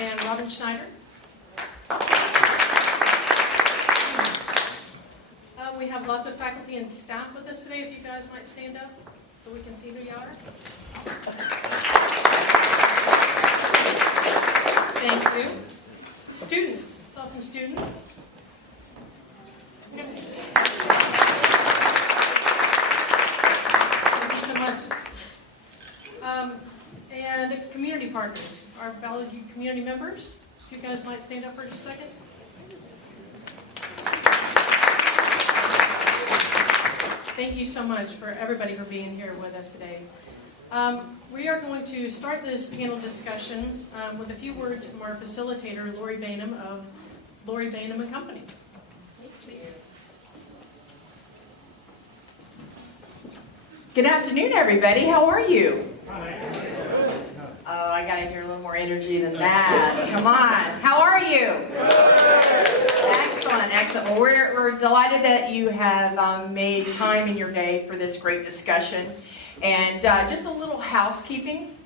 and Robin Schneider. We have lots of faculty and staff with us today. If you guys might stand up so we can see who you are. Thank you. Students. Saw some students. Thank you so much. And community partners, our valued community members. If you guys might stand up for just a second. Thank you so much for everybody for being here with us today. We are going to start this panel discussion with a few words from our facilitator, Lori Bainham of Lori Bainham & Company. Good afternoon, everybody. How are you? Oh, I got to hear a little more energy than that. Come on. How are you? Excellent, excellent. Well, we're delighted that you have made time in your day for this great discussion. And just a little housekeeping.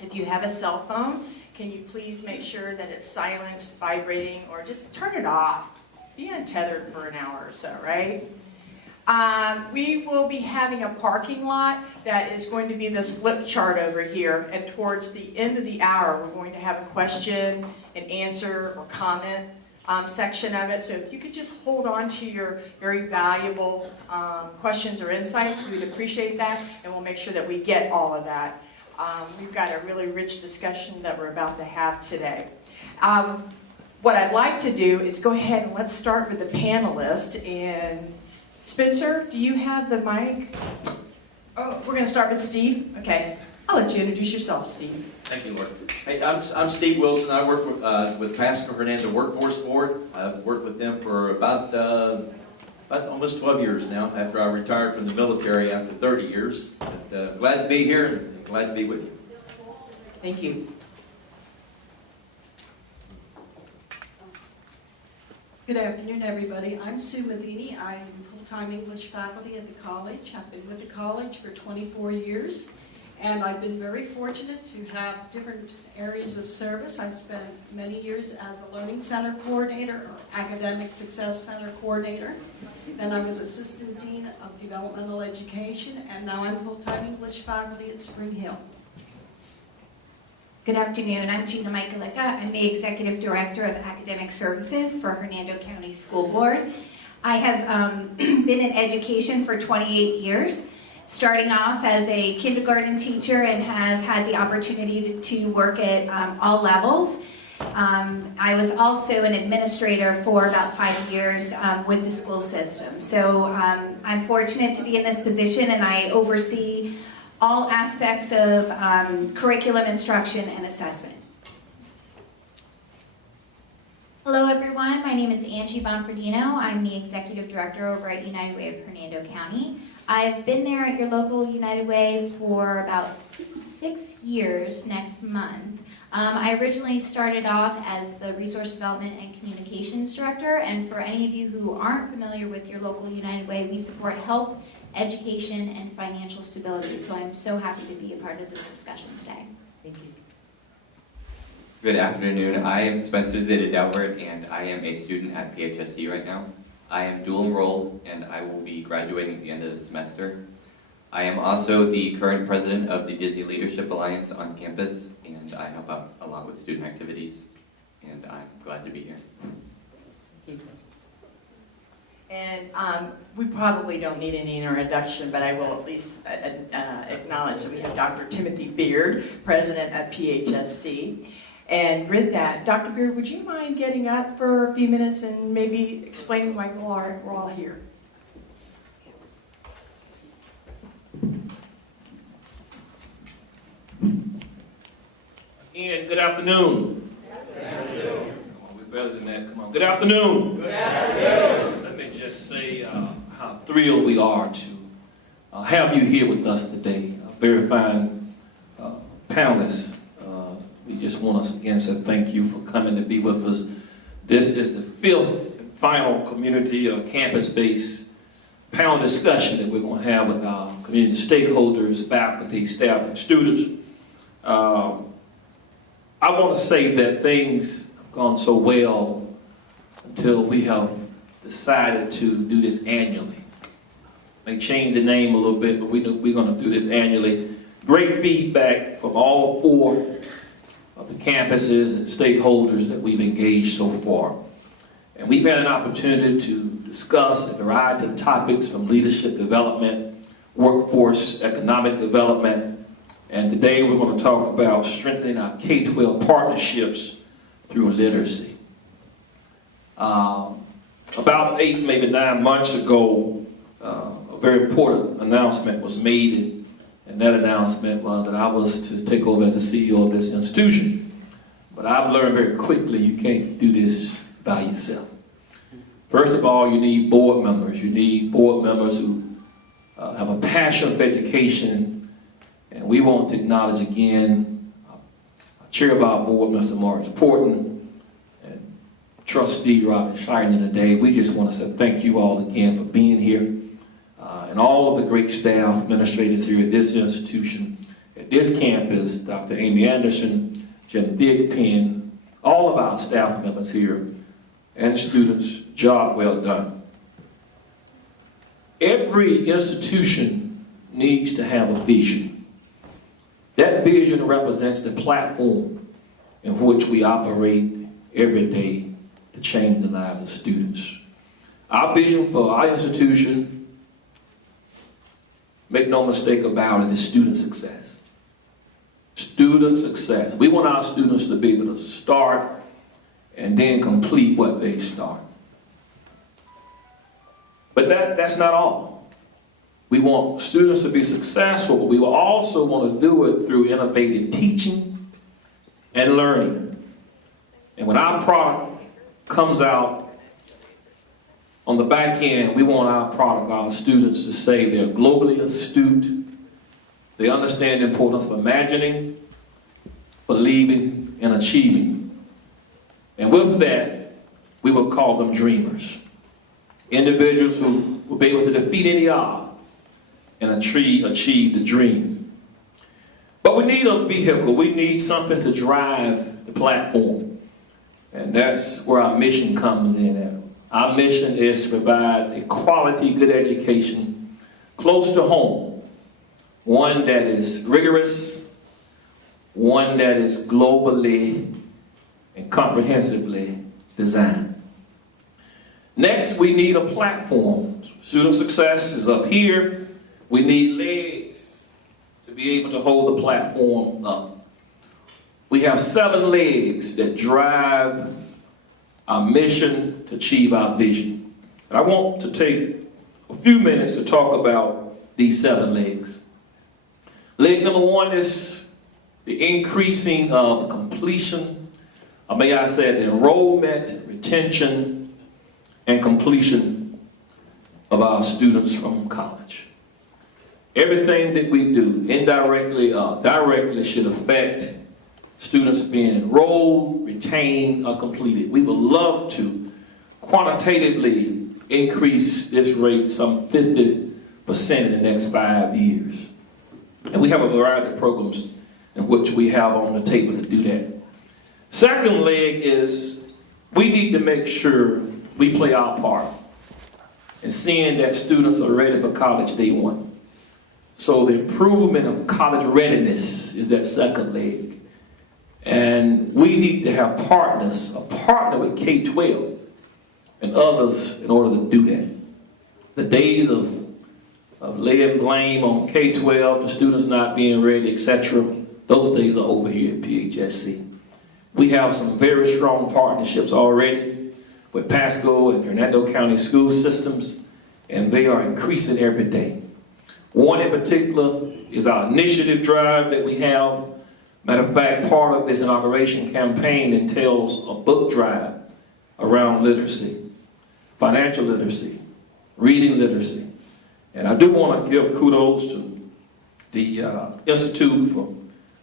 If you have a cell phone, can you please make sure that it's silenced, vibrating, or just turn it off? Be untethered for an hour or so, right? We will be having a parking lot that is going to be this flip chart over here, and towards the end of the hour we're going to have a question and answer or comment section of it. So if you could just hold on to your very valuable questions or insights, we'd appreciate that, and we'll make sure that we get all of that. We've got a really rich discussion that we're about to have today. What I'd like to do is go ahead and let's start with the panelists. And Spencer, do you have the mic? Oh, we're going to start with Steve. Okay. I'll let you introduce yourself, Steve. Thank you, Lori. Hey, I'm Steve Wilson. I work with Pasco-Hernando Workforce Board. I've worked with them for about almost 12 years now, after I retired from the military after 30 years. But, glad to be here and glad to be with you. Thank you. Good afternoon, everybody. I'm Sue Medini. I'm full-time English faculty at the college. I've been with the college for 24 years, and I've been very fortunate to have different areas of service. I spent many years as a Learning Center Coordinator or Academic Success Center Coordinator. Then I was Assistant Dean of Developmental Education, and now I'm full-time English faculty at Spring Hill. Good afternoon. I'm Gina Michaelica. I'm the Executive Director of Academic Services for Hernando County School Board. I have been in education for 28 years, starting off as a kindergarten teacher and have had the opportunity to work at all levels. I was also an administrator for about 5 years with the school system. So I'm fortunate to be in this position, and I oversee all aspects of curriculum instruction and assessment. Hello everyone, my name is Angie Bonford. I'm the Executive Director over at United Way of Hernando County. I've been there at your local United Way for about 6 years next month. I originally started off as the Resource Development and Communications Director, and for any of you who aren't familiar with your local United Way, we support health, education, and financial stability. So I'm so happy to be a part of this discussion today. Thank you. Good afternoon. I am Spencer Zeta-Delbert, and I am a student at PHSC right now. I am dual enrolled, and I will be graduating at the end of the semester. I am also the current president of the Disney Leadership Alliance on campus, and I help out a lot with student activities, and I'm glad to be here. And we probably don't need any introduction, but I will at least acknowledge that we have Dr. Timothy Beard, president of PHSC. And with that, Dr. Beard, would you mind getting up for a few minutes and maybe explaining why we're all here? Again, good afternoon. Good afternoon. Come on, we're better than that. Come on. Good afternoon. Good afternoon. Let me just say how thrilled we are to have you here with us today. Very fine panelists. We just want to again say thank you for coming to be with us. This is the fifth and final community or campus-based panel discussion that we're going to have with our community stakeholders, faculty, staff, and students. I want to say that things have gone so well until we have decided to do this annually. May change the name a little bit, but we're going to do this annually. Great feedback from all 4 of the campuses and stakeholders that we've engaged so far. And we've had an opportunity to discuss a variety of topics from leadership development, workforce, economic development, and today we're going to talk about strengthening our K-12 partnerships through literacy. About 8, maybe 9 months ago, a very important announcement was made, and that announcement was that I was to take over as the CEO of this institution. But I've learned very quickly you can't do this by yourself. First of all, you need board members. You need board members who have a passion for education, and we want to acknowledge again Chair of our board, Mr. Morris Parton, and Trustee Robin Shiner today. We just want to say thank you all again for being here, and all of the great staff, administrators here at this institution, at this campus, Dr. Amy Anderson, Jim Big Penn, all of our staff members here, and students, job well done. Every institution needs to have a vision. That vision represents the platform in which we operate every day to change the lives of students. Our vision for our institution, make no mistake about it, is student success. Student success. We want our students to be able to start and then complete what they start. But that's not all. We want students to be successful, but we will also want to do it through innovative teaching and learning. And when our product comes out on the back end, we want our product, our students, to say they're globally astute, they understand the importance of imagining, believing, and achieving. And with that, we will call them dreamers. Individuals who will be able to defeat any odds and achieve the dream. But we need a vehicle. We need something to drive the platform. And that's where our mission comes in at. Our mission is to provide a quality, good education close to home. One that is rigorous, one that is globally and comprehensively designed. Next, we need a platform. Student success is up here. We need legs to be able to hold the platform up. We have 7 legs that drive our mission to achieve our vision. And I want to take a few minutes to talk about these 7 legs. Leg number 1 is the increasing of completion, or may I say the enrollment, retention, and completion of our students from college. Everything that we do, indirectly or directly, should affect students being enrolled, retained, or completed. We would love to quantitatively increase this rate some 50% in the next 5 years. And we have a variety of programs in which we have on the table to do that. Second leg is we need to make sure we play our part in seeing that students are ready for college day one. So the improvement of college readiness is that second leg. And we need to have partners, a partner with K-12 and others in order to do that. The days of laying blame on K-12, the students not being ready, etc., those days are over here at PHSC. We have some very strong partnerships already with Pasco and Hernando County school systems, and they are increasing every day. One in particular is our initiative drive that we have. Matter of fact, part of this inauguration campaign entails a book drive around literacy, financial literacy, reading literacy. And I do want to give kudos to the Institute for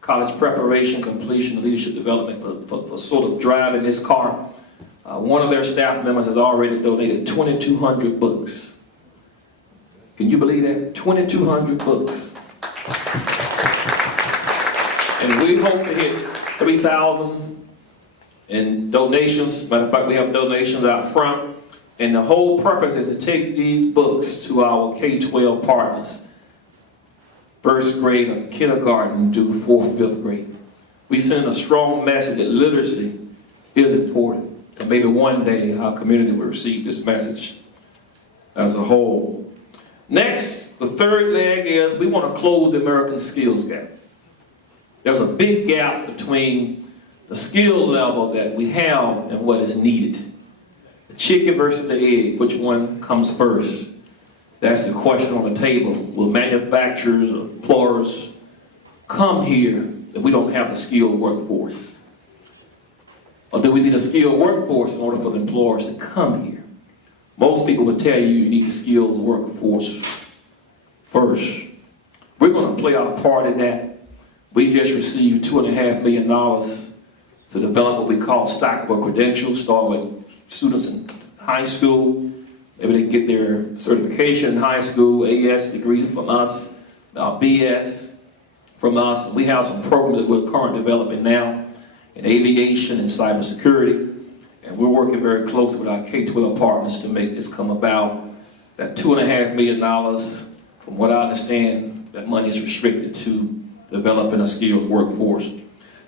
College Preparation, Completion, and Leadership Development for sort of driving this car. One of their staff members has already donated 2,200 books. Can you believe that? 2,200 books. And We hope to hit 3,000 in donations. Matter of fact, we have donations out front. And the whole purpose is to take these books to our K-12 partners. First grade and kindergarten to 4th, 5th grade. We send a strong message that literacy is important. And maybe one day our community will receive this message as a whole. Next, the third leg is we want to close the American skills gap. There's a big gap between the skill level that we have and what is needed. The chicken versus the egg, which one comes first? That's the question on the table. Will manufacturers or employers come here if we don't have the skilled workforce? Or do we need a skilled workforce in order for the employers to come here? Most people would tell you need the skilled workforce first. We're going to play our part in that. We just received $2.5 million to develop what we call Stackable Credentials, starting with students in high school. Maybe they can get their certification in high school, AS degree from us, BS from us. We have some programs that we're currently developing now in aviation and cybersecurity. And we're working very close with our K-12 partners to make this come about. That $2.5 million, from what I understand, that money is restricted to developing a skilled workforce.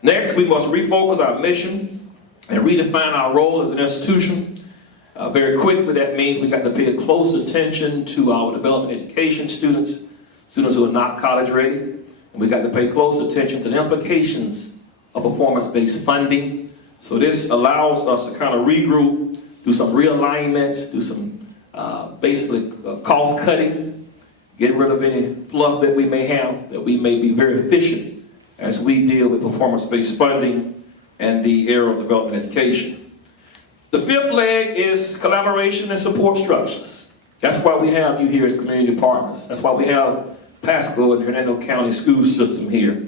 Next, we must refocus our mission and redefine our role as an institution. Very quickly, that means we got to pay close attention to our development education students who are not college ready. And we got to pay close attention to the implications of performance-based funding. So this allows us to kind of regroup, do some realignments, do some basically cost cutting, get rid of any fluff that we may have, that we may be very efficient as we deal with performance-based funding and the era of development education. The fifth leg is collaboration and support structures. That's why we have you here as community partners. That's why we have Pasco and Hernando County school system here.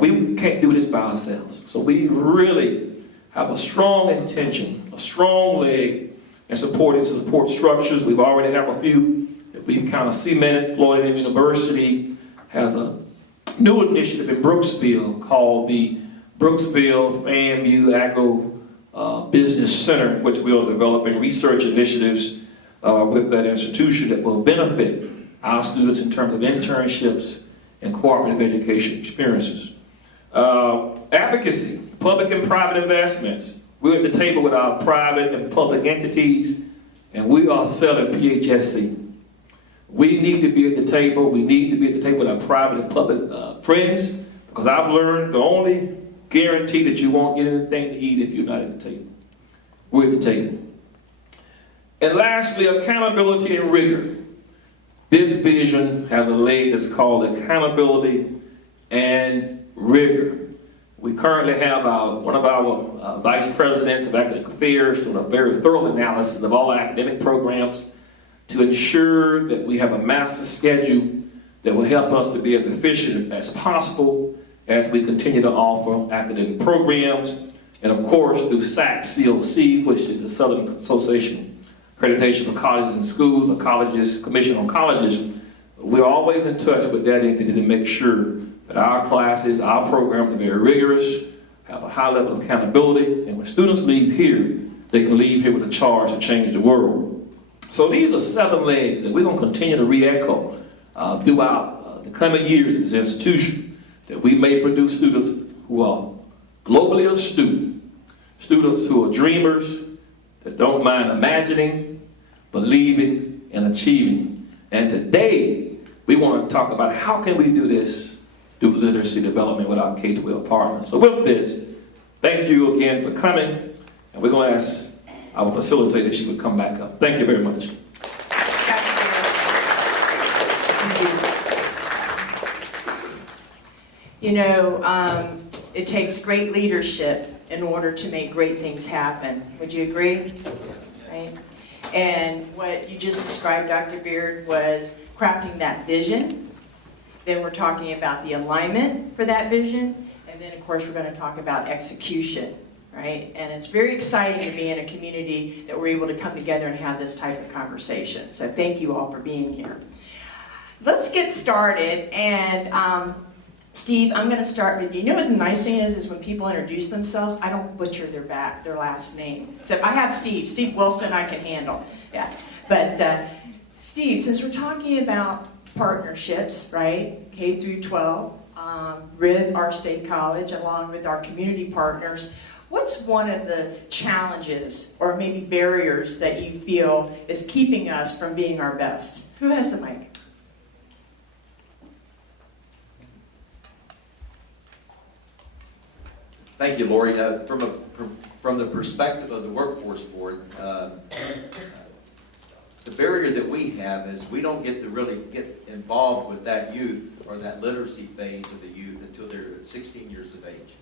We can't do this by ourselves. So we really have a strong intention, a strong leg in supporting support structures. We've already have a few that we've kind of cemented. Florida University has a new initiative in Brooksville called the Brooksville FAMU Agro Business Center, which we are developing research initiatives with that institution that will benefit our students in terms of internships and cooperative education experiences. Advocacy, public and private investments. We're at the table with our private and public entities, and we are selling PHSC. We need to be at the table. We need to be at the table with our private and public friends, because I've learned the only guarantee that you won't get anything to eat if you're not at the table. We're at the table. And lastly, accountability and rigor. This vision has a leg that's called accountability and rigor. We currently have one of our vice presidents of academic affairs doing a very thorough analysis of all academic programs to ensure that we have a master schedule that will help us to be as efficient as possible as we continue to offer academic programs. And of course, through SAC-COC, which is the Southern Association Accreditation for Colleges and Schools, or Colleges, Commission on Colleges, we're always in touch with that entity to make sure that our classes, our programs are very rigorous, have a high level of accountability, and when students leave here, they can leave here with a charge to change the world. So these are 7 legs that we're going to continue to re-echo throughout the coming years of this institution, that we may produce students who are globally astute, students who are dreamers, that don't mind imagining, believing, and achieving. And today, we want to talk about how can we do this through literacy development with our K-12 partners. So with this, thank you again for coming, and we're going to ask our facilitator if she would come back up. Thank you very much. You know, it takes great leadership in order to make great things happen. Would you agree? Right? And what you just described, Dr. Beard, was crafting that vision. Then we're talking about the alignment for that vision. And then, of course, we're going to talk about execution, right? And it's very exciting to be in a community that we're able to come together and have this type of conversation. So thank you all for being here. Let's get started. And Steve, I'm going to start with you. You know what the nice thing is when people introduce themselves, I don't butcher their last name. So if I have Steve Wilson, I can handle. Yeah. But Steve, since we're talking about partnerships, right, K through 12, with our state college, along with our community partners, what's one of the challenges or maybe barriers that you feel is keeping us from being our best? Who has the mic? Thank you, Lori. From the perspective of the workforce board, the barrier that we have is we don't get to really get involved with that youth or that literacy phase of the youth until they're 16 years of age.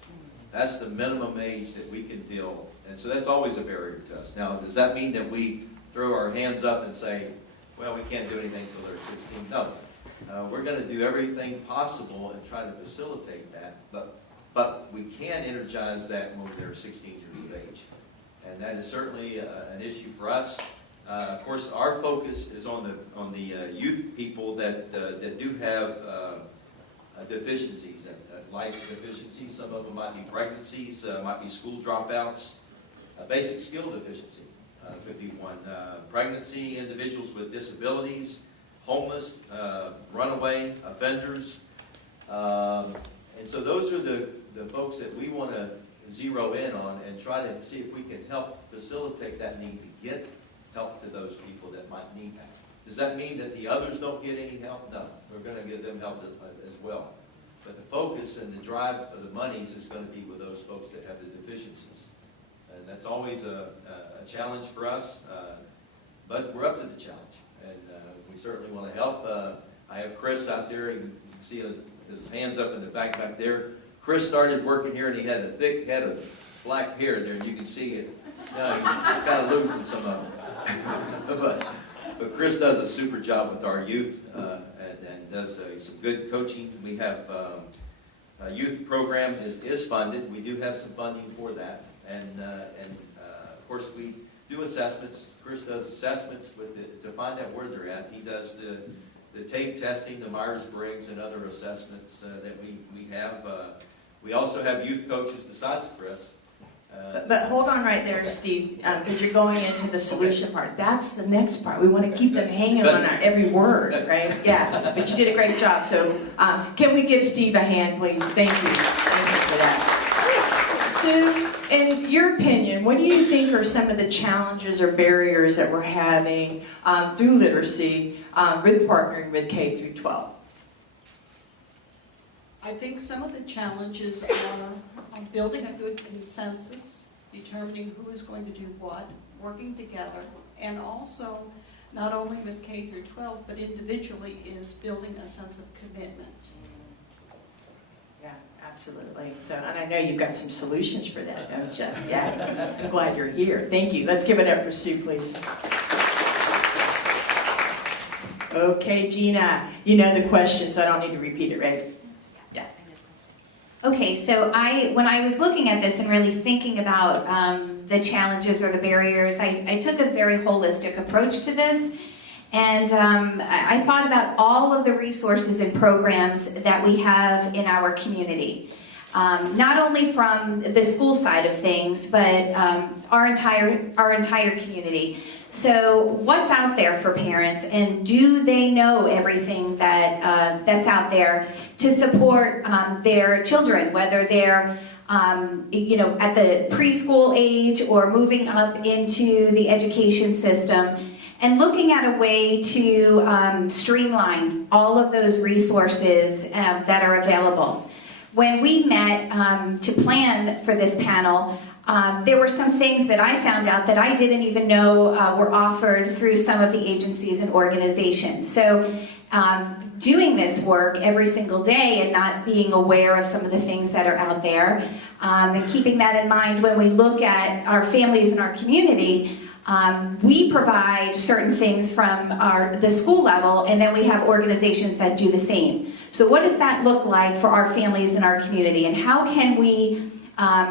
That's the minimum age that we can deal, and so that's always a barrier to us. Now, does that mean that we throw our hands up and say, well, we can't do anything until they're 16? No. We're going to do everything possible and try to facilitate that, but we can energize that when they're 16 years of age. And that is certainly an issue for us. Of course, our focus is on the youth people that do have deficiencies, life deficiencies. Some of them might be pregnancies, might be school dropouts, basic skill deficiency could be one. Pregnancy, individuals with disabilities, homeless, runaway offenders. And so those are the folks that we want to zero in on and try to see if we can help facilitate that need to get help to those people that might need that. Does that mean that the others don't get any help? No. We're going to give them help as well. But the focus and the drive of the monies is going to be with those folks that have the deficiencies. And that's always a challenge for us, but we're up to the challenge. And we certainly want to help. I have Chris out there. You can see his hands up in the back there. Chris started working here, and he had a thick head of black hair there, and you can see it. Now he's kind of losing some of it. But Chris does a super job with our youth and does some good coaching. We have a youth program is funded. We do have some funding for that. And of course, we do assessments. Chris does assessments to find out where they're at. He does the tape testing, the Myers-Briggs, and other assessments that we have. We also have youth coaches besides Chris. But hold on right there, Steve, because you're going into the solution part. That's the next part. We want to keep them hanging on our every word, right? Yeah, but you did a great job. So can we give Steve a hand, please? Thank you. Thank you for that. Sue, in your opinion, what do you think are some of the challenges or barriers that we're having through literacy with partnering with K through 12? I think some of the challenges are building a good consensus, determining who is going to do what, working together, and also not only with K through 12, but individually is building a sense of commitment. Yeah, absolutely. So, and I know you've got some solutions for that, don't you? Yeah, I'm glad you're here. Thank you. Let's give it up for Sue, please. Okay, Gina, you know the question, so I don't need to repeat it, right? Yeah. Okay, so when I was looking at this and really thinking about the challenges or the barriers, I took a very holistic approach to this. And I thought about all of the resources and programs that we have in our community. Not only from the school side of things, but our entire community. So what's out there for parents, and do they know everything that's out there to support their children, whether they're at the preschool age or moving up into the education system, and looking at a way to streamline all of those resources that are available. When we met to plan for this panel, there were some things that I found out that I didn't even know were offered through some of the agencies and organizations. So doing this work every single day and not being aware of some of the things that are out there, and keeping that in mind when we look at our families and our community, we provide certain things from the school level, and then we have organizations that do the same. So what does that look like for our families and our community, and how can we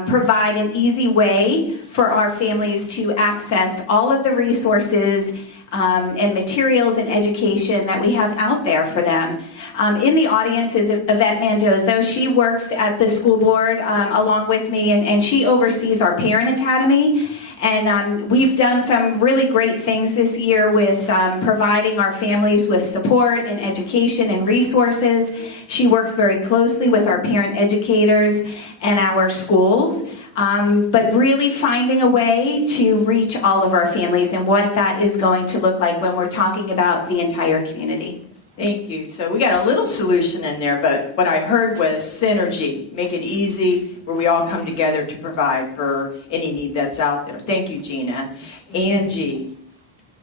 provide an easy way for our families to access all of the resources and materials and education that we have out there for them, In the audience is Yvette Mendoza. She works at the school board along with me, and she oversees our parent academy. And we've done some really great things this year with providing our families with support and education and resources. She works very closely with our parent educators and our schools, but really finding a way to reach all of our families and what that is going to look like when we're talking about the entire community. Thank you. So we got a little solution in there, but what I heard was synergy. Make it easy where we all come together to provide for any need that's out there. Thank you, Gina. Angie,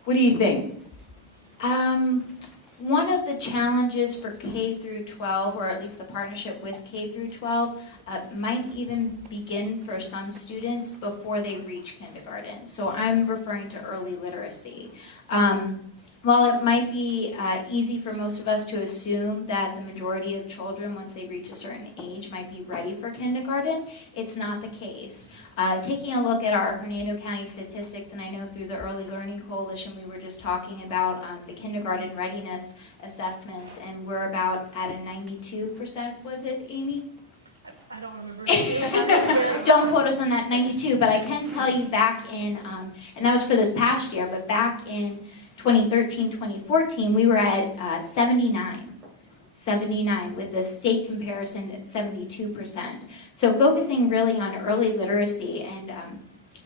what do you think? One of the challenges for K through 12, or at least the partnership with K through 12, might even begin for some students before they reach kindergarten. So I'm referring to early literacy. While it might be easy for most of us to assume that the majority of children, once they reach a certain age, might be ready for kindergarten, it's not the case. Taking a look at our Hernando County statistics, and I know through the Early Learning Coalition we were just talking about the kindergarten readiness assessments, and we're about at a 92%, was it, Amy? I don't remember. Don't quote us on that, 92, but I can tell you back in, and that was for this past year, but back in 2013, 2014, we were at 79 with the state comparison at 72%. So focusing really on early literacy, and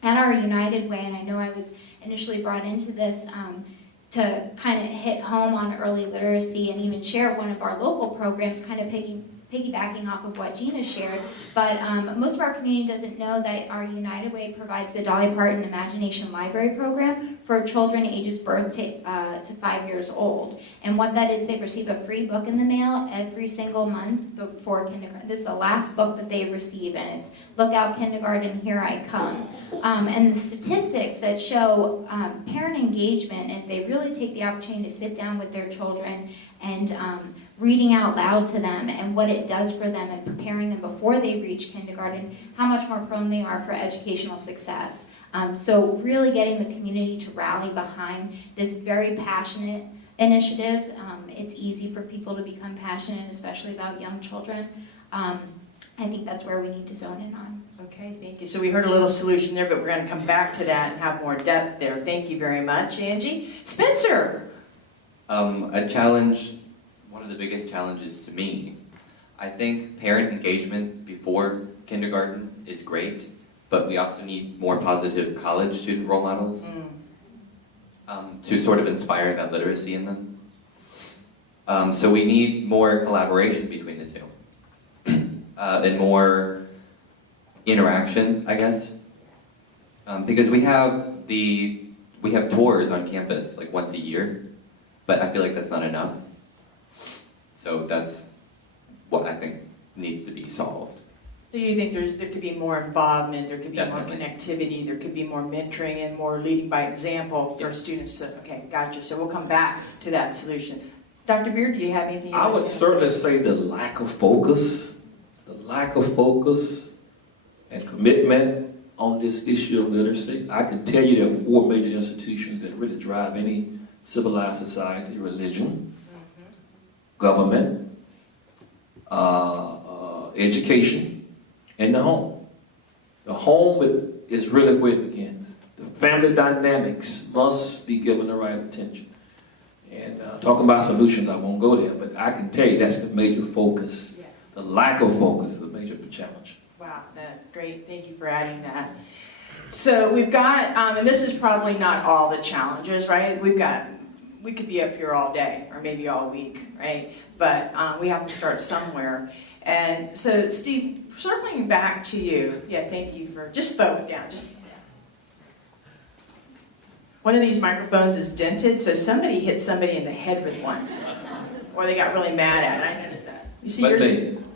at our United Way, and I know I was initially brought into this to kind of hit home on early literacy and even share one of our local programs, kind of piggybacking off of what Gina shared, but most of our community doesn't know that our United Way provides the Dolly Parton Imagination Library Program for children ages birth to 5 years old. And what that is, they receive a free book in the mail every single month before kindergarten. This is the last book that they receive, and it's Look Out Kindergarten, Here I Come. And the statistics that show parent engagement, if they really take the opportunity to sit down with their children and reading out loud to them and what it does for them and preparing them before they reach kindergarten, how much more prone they are for educational success. So really getting the community to rally behind this very passionate initiative. It's easy for people to become passionate, especially about young children. I think that's where we need to zone in on. Okay, thank you. So we heard a little solution there, but we're going to come back to that and have more depth there. Thank you very much, Angie. Spencer! A challenge, one of the biggest challenges to me, I think parent engagement before kindergarten is great, but we also need more positive college student role models to sort of inspire that literacy in them. So we need more collaboration between the two and more interaction, I guess, because we have tours on campus like once a year, but I feel like that's not enough. So that's what I think needs to be solved. So you think there could be more involvement, there could be Definitely. more connectivity, there could be more mentoring and more leading by example for students. Okay, gotcha. So we'll come back to that solution. Dr. Beard, do you have anything? I would certainly say the lack of focus and commitment on this issue of literacy. I can tell you there are 4 major institutions that really drive any civilized society: religion, government, education, and the home. The home is really where it begins. The family dynamics must be given the right attention. And talking about solutions, I won't go there, but I can tell you that's the major focus. Yeah. The lack of focus is a major challenge. Wow, that's great. Thank you for adding that. So we've got, and this is probably not all the challenges, right? We could be up here all day or maybe all week, right? But we have to start somewhere. And so, Steve, circling back to you, thank you for, just slow it down, one of these microphones is dented, so somebody hit somebody in the head with one. Or they got really mad at it. I noticed that. You see yours?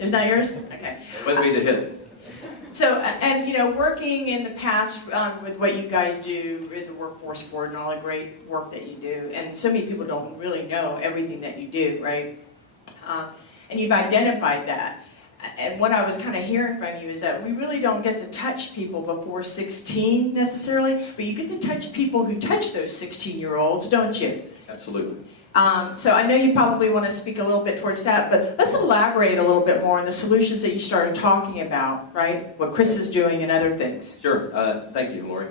It's not yours? Okay. Let me to hit. So, and working in the past with what you guys do with the workforce board and all the great work that you do, and so many people don't really know everything that you do, right? And you've identified that. And what I was kind of hearing from you is that we really don't get to touch people before 16 necessarily, but you get to touch people who touch those 16-year-olds, don't you? Absolutely. So I know you probably want to speak a little bit towards that, but let's elaborate a little bit more on the solutions that you started talking about, right? What Chris is doing and other things. Sure. Thank you, Lori.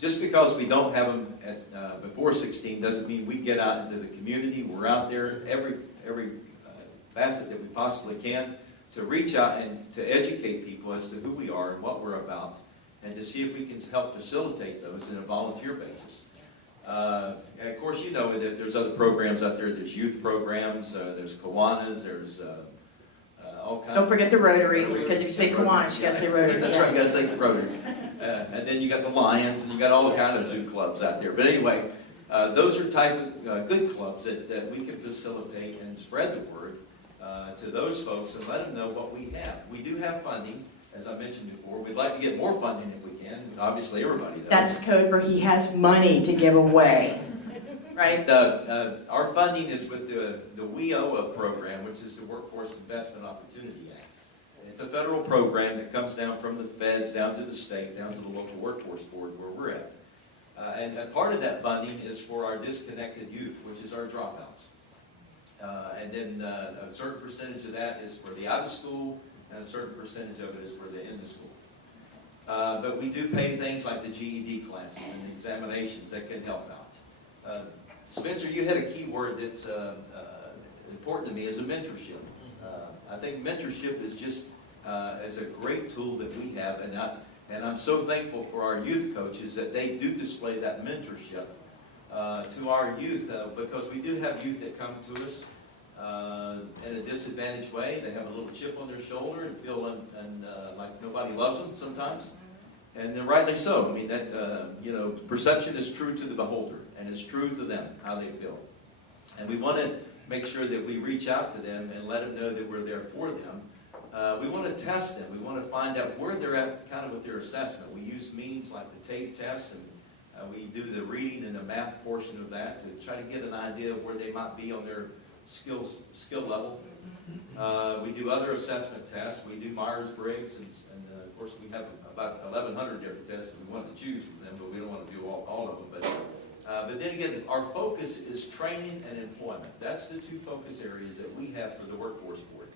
Just because we don't have them at, before 16 doesn't mean we get out into the community. We're out there every facet that we possibly can to reach out and to educate people as to who we are and what we're about, and to see if we can help facilitate those in a volunteer basis. And of course, you know that there's other programs out there. There's youth programs, there's Kiwanis, there's all kinds. Don't forget the Rotary, because if you say Kiwanis, you got to say Rotary. That's right, you got to say the Rotary. And then you got the Lions, and you got all the kind of zoo clubs out there. But anyway, those are type of good clubs that we can facilitate and spread the word to those folks and let them know what we have. We do have funding, as I mentioned before. We'd like to get more funding if we can. Obviously, everybody does. That's code for he has money to give away, right? Our funding is with the WIOA program, which is the Workforce Investment Opportunity Act. It's a federal program that comes down from the feds down to the state, down to the local workforce board where we're at. And part of that funding is for our disconnected youth, which is our dropouts. And then a certain percentage of that is for the out of school, and a certain percentage of it is for the in the school. But we do pay things like the GED classes and examinations that can help out. Spencer, you had a key word that's important to me, is a mentorship. I think mentorship is just as a great tool that we have, and I'm so thankful for our youth coaches that they do display that mentorship to our youth, because we do have youth that come to us in a disadvantaged way. They have a little chip on their shoulder and feel like nobody loves them sometimes, and rightly so. I mean, that perception is true to the beholder, and it's true to them how they feel, and we want to make sure that we reach out to them and let them know that we're there for them. We want to test them. We want to find out where they're at kind of with their assessment. We use means like the TAPE test, and we do the reading and the math portion of that to try to get an idea of where they might be on their skill level. We do other assessment tests. We do Myers-Briggs, and of course we have about 1,100 different tests that we want to choose from them, but we don't want to do all of them. But then again, our focus is training and employment. That's the two focus areas that we have for the Workforce Board.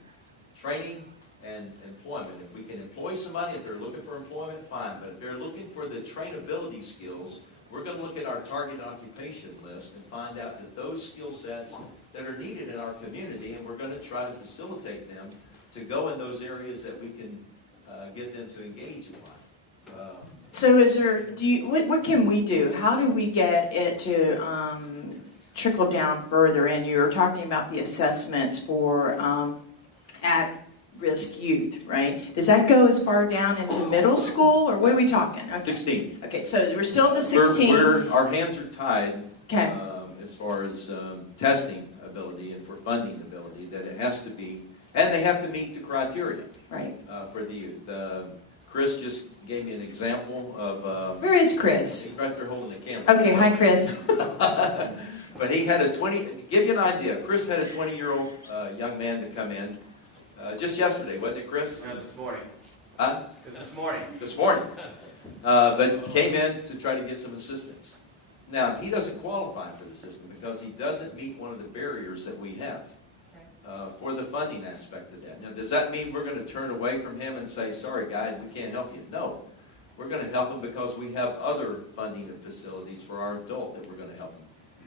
Training and employment. If we can employ somebody, if they're looking for employment, fine. But if they're looking for the trainability skills, we're going to look at our target occupation list and find out that those skill sets that are needed in our community, and we're going to try to facilitate them to go in those areas that we can get them to engage in life. So what can we do? How do we get it to trickle down further? And you were talking about the assessments for at-risk youth, right? Does that go as far down into middle school, or what are we talking? Okay. 16. Okay, so we're still at the 16. Our hands are tied Okay. As far as testing ability and for funding ability, that it has to be, and they have to meet the criteria Right. For the youth. Chris just gave me an example of... Where is Chris? He's right there holding the camera. Okay, hi Chris. But he had give you an idea, Chris had a 20-year-old young man to come in just yesterday, wasn't it, Chris? This morning. Huh? This morning. This morning. But came in to try to get some assistance. Now, he doesn't qualify for the system because he doesn't meet one of the barriers that we have for the funding aspect of that. Now, does that mean we're going to turn away from him and say, sorry, guys, we can't help you? No. We're going to help him because we have other funding facilities for our adult that we're going to help him.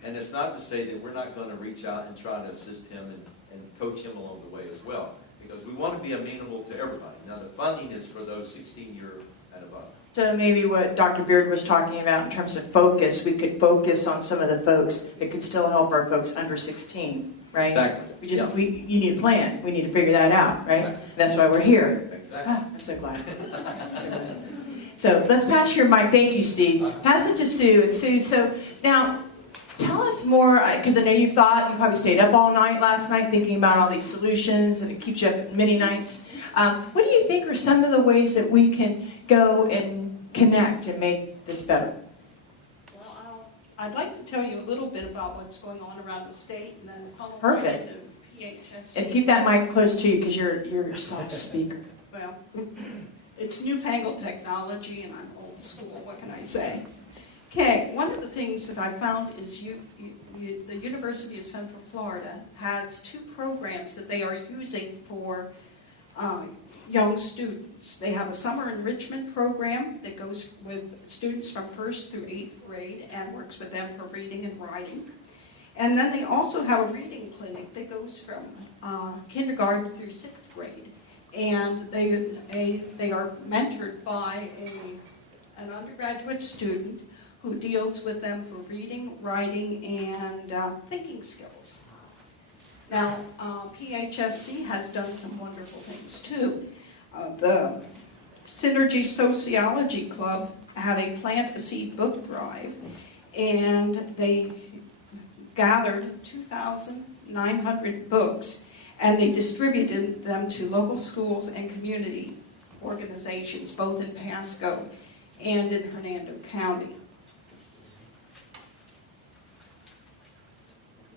And it's not to say that we're not going to reach out and try to assist him and coach him along the way as well, because we want to be amenable to everybody. Now, the funding is for those 16-year and above. So maybe what Dr. Beard was talking about in terms of focus, we could focus on some of the folks that could still help our folks under 16, right? Exactly. You need a plan. We need to figure that out, right? Exactly. That's why we're here. Exactly. I'm so glad. So let's pass your mic. Thank you, Steve. Pass it to Sue. And Sue, so now tell us more, because I know you probably stayed up all night last night thinking about all these solutions, and it keeps you up many nights. What do you think are some of the ways that we can go and connect and make this better? Well, I'd like to tell you a little bit about what's going on around the state, and then follow Perfect. to PHSC. And keep that mic close to you because you're a soft speaker. Well, it's newfangled technology, and I'm old school. What can I say? Okay, one of the things that I found is we the University of Central Florida has two programs that they are using for young students. They have a summer enrichment program that goes with students from 1st through 8th grade and works with them for reading and writing. And then they also have a reading clinic that goes from kindergarten through 6th grade. And they are mentored by an undergraduate student who deals with them for reading, writing, and thinking skills. Now, PHSC has done some wonderful things too. The Synergy Sociology Club had a Plant a Seed book drive, and they gathered 2,900 books, and they distributed them to local schools and community organizations, both in Pasco and in Hernando County.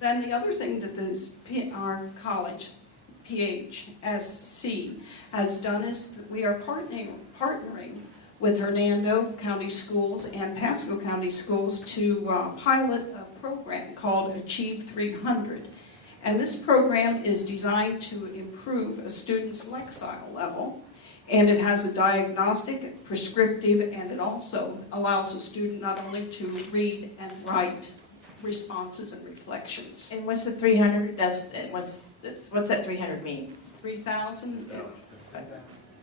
Then the other thing that our college, PHSC, has done is that we are partnering with Hernando County Schools and Pasco County Schools to pilot a program called Achieve 300. And this program is designed to improve a student's lexile level, and it has a diagnostic, prescriptive, and it also allows a student not only to read and write responses and reflections. And what's the 300? What's that 300 mean? 3,000?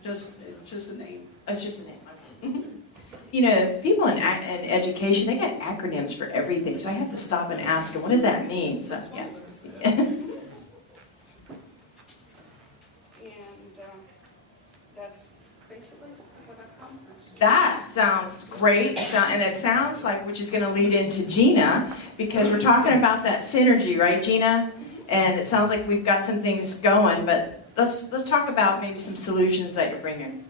Just a name. Oh, it's just a name. You know, people in education, they got acronyms for everything, so I have to stop and ask them, what does that mean? So, yeah. And that's basically what I've come through. That sounds great, and it sounds like, which is going to lead into Gina, because we're talking about that synergy, right, Gina? And it sounds like we've got some things going, but let's talk about maybe some solutions that you're bringing.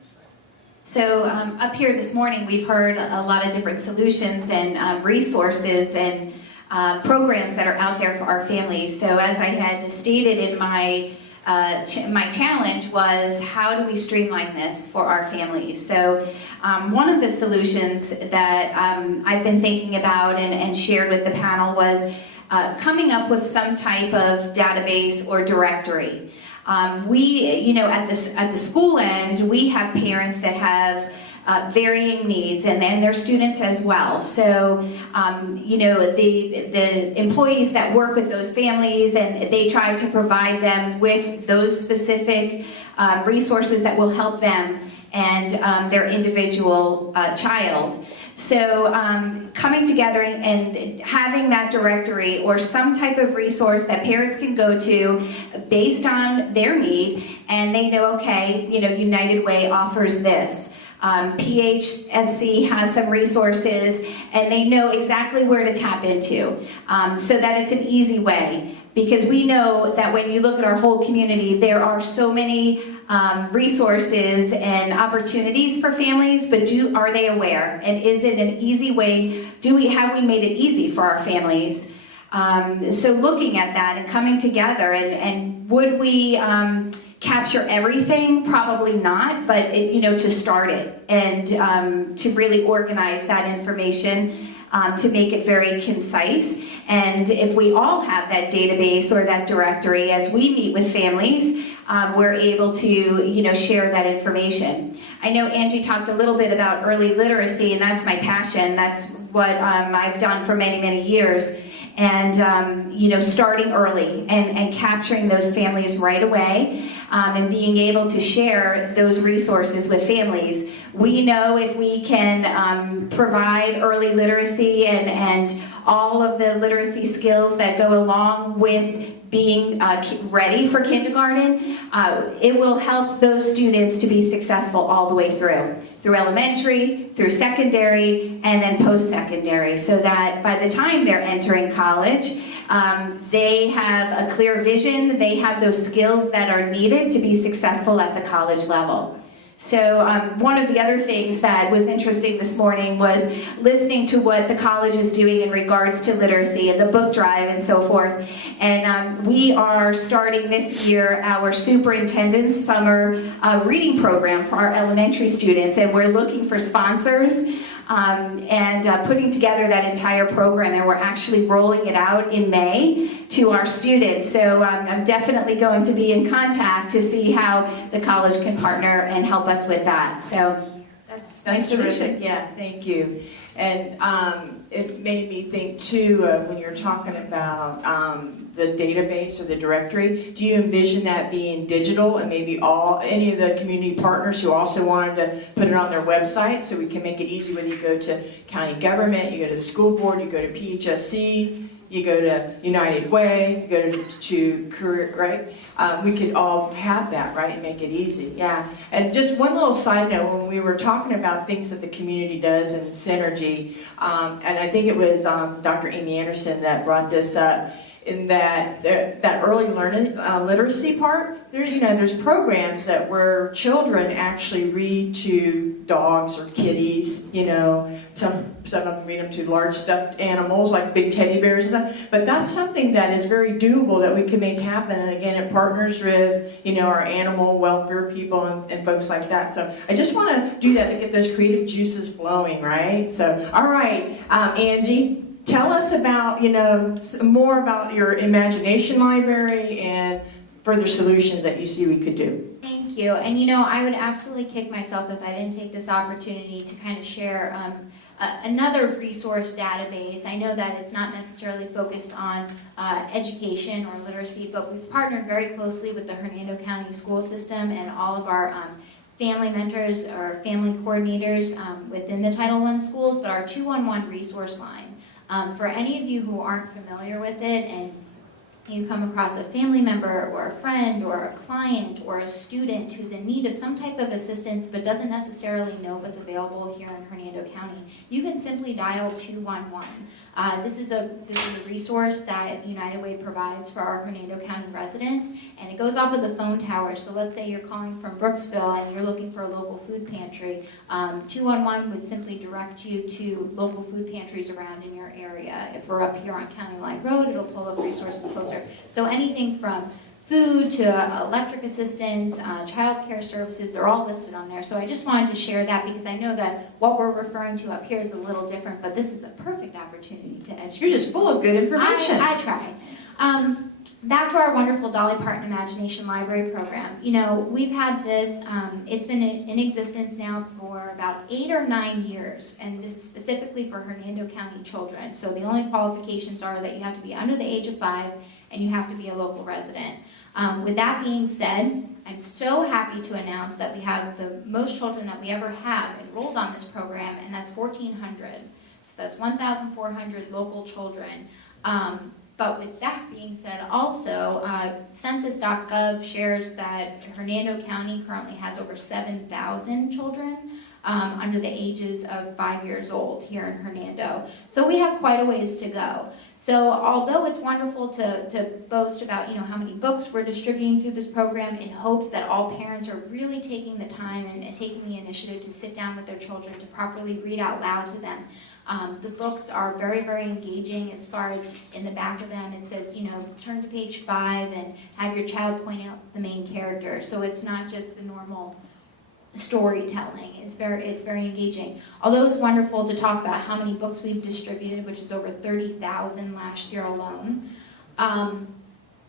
So up here this morning, we've heard a lot of different solutions and resources and programs that are out there for our families. So as I had stated in my challenge was, how do we streamline this for our families? So one of the solutions that I've been thinking about and shared with the panel was coming up with some type of database or directory. We, at the school end, we have parents that have varying needs, and then their students as well. So, the employees that work with those families, and they try to provide them with those specific resources that will help them and their individual child. So coming together and having that directory or some type of resource that parents can go to based on their need, and they know, okay, United Way offers this. PHSC has some resources, and they know exactly where to tap into, so that it's an easy way. Because we know that when you look at our whole community, there are so many resources and opportunities for families, but are they aware? And is it an easy way? Have we made it easy for our families? So looking at that and coming together, and would we capture everything? Probably not, but to start it and to really organize that information, to make it very concise. And if we all have that database or that directory, as we meet with families, we're able to share that information. I know Angie talked a little bit about early literacy, and that's my passion. That's what I've done for many, many years. And starting early and capturing those families right away, and being able to share those resources with families. We know if we can provide early literacy and all of the literacy skills that go along with being ready for kindergarten, it will help those students to be successful all the way through elementary, through secondary, and then post-secondary, so that by the time they're entering college, they have a clear vision, they have those skills that are needed to be successful at the college level. So one of the other things that was interesting this morning was listening to what the college is doing in regards to literacy and the book drive and so forth. And we are starting this year our superintendent's summer reading program for our elementary students, and we're looking for sponsors and putting together that entire program, and we're actually rolling it out in May to our students. So I'm definitely going to be in contact to see how the college can partner and help us with that. So that's my solution. Terrific. Yeah, thank you. And it made me think too, when you're talking about the database or the directory, do you envision that being digital and maybe any of the community partners who also wanted to put it on their website so we can make it easy whether you go to county government, you go to the school board, you go to PHSC, you go to United Way, you go to career, right? We could all have that, right, and make it easy. Yeah. And just one little side note, when we were talking about things that the community does and synergy, and I think it was Dr. Amy Anderson that brought this up, in that early learning literacy part, there's programs that where children actually read to dogs or kitties, some of them read them to large stuffed animals like big teddy bears and stuff, but that's something that is very doable that we can make happen, and again, it partners with, our animal welfare people and folks like that. So I just want to do that to get those creative juices flowing, right? So, all right, Angie, tell us about, more about your imagination library and further solutions that you see we could do. Thank you. And I would absolutely kick myself if I didn't take this opportunity to kind of share another resource database. I know that it's not necessarily focused on education or literacy, but we've partnered very closely with the Hernando County school system and all of our family mentors or family coordinators within the Title I schools, but our 211 resource line. For any of you who aren't familiar with it and you come across a family member or a friend or a client or a student who's in need of some type of assistance but doesn't necessarily know what's available here in Hernando County, you can simply dial 211. This is a resource that United Way provides for our Hernando County residents, and it goes off of the phone tower. So let's say you're calling from Brooksville and you're looking for a local food pantry. 211 would simply direct you to local food pantries around in your area. If we're up here on County Line Road, it'll pull up resources closer. So anything from food to electric assistance, child care services, they're all listed on there. So I just wanted to share that because I know that what we're referring to up here is a little different, but this is a perfect opportunity to educate. You're just full of good information. I try. Back to our wonderful Dolly Parton Imagination Library program. We've had this, it's been in existence now for about 8 or 9 years, and this is specifically for Hernando County children. So the only qualifications are that you have to be under the age of 5 and you have to be a local resident. With that being said, I'm so happy to announce that we have the most children that we ever have enrolled on this program, and that's 1,400. So that's 1,400 local children. But with that being said, also, Census.gov shares that Hernando County currently has over 7,000 children under the ages of 5 years old here in Hernando. So we have quite a ways to go. So although it's wonderful to boast about how many books we're distributing through this program in hopes that all parents are really taking the time and taking the initiative to sit down with their children to properly read out loud to them. The books are very, very engaging as far as in the back of them it says, turn to page 5 and have your child point out the main character. So it's not just the normal storytelling. It's very engaging. Although it's wonderful to talk about how many books we've distributed, which is over 30,000 last year alone,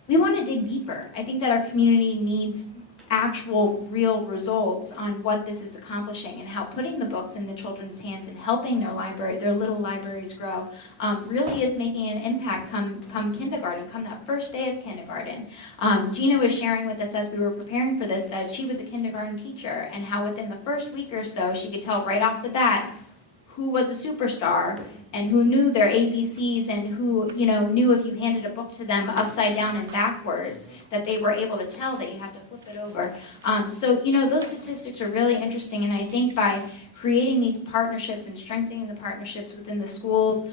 we want to dig deeper. I think that our community needs actual real results on what this is accomplishing and how putting the books in the children's hands and helping their little libraries grow really is making an impact come kindergarten, come that first day of kindergarten. Gina was sharing with us as we were preparing for this that she was a kindergarten teacher and how within the first week or so she could tell right off the bat who was a superstar and who knew their ABCs and who knew if you handed a book to them upside down and backwards that they were able to tell that you have to flip it over. So those statistics are really interesting, and I think by creating these partnerships and strengthening the partnerships within the schools,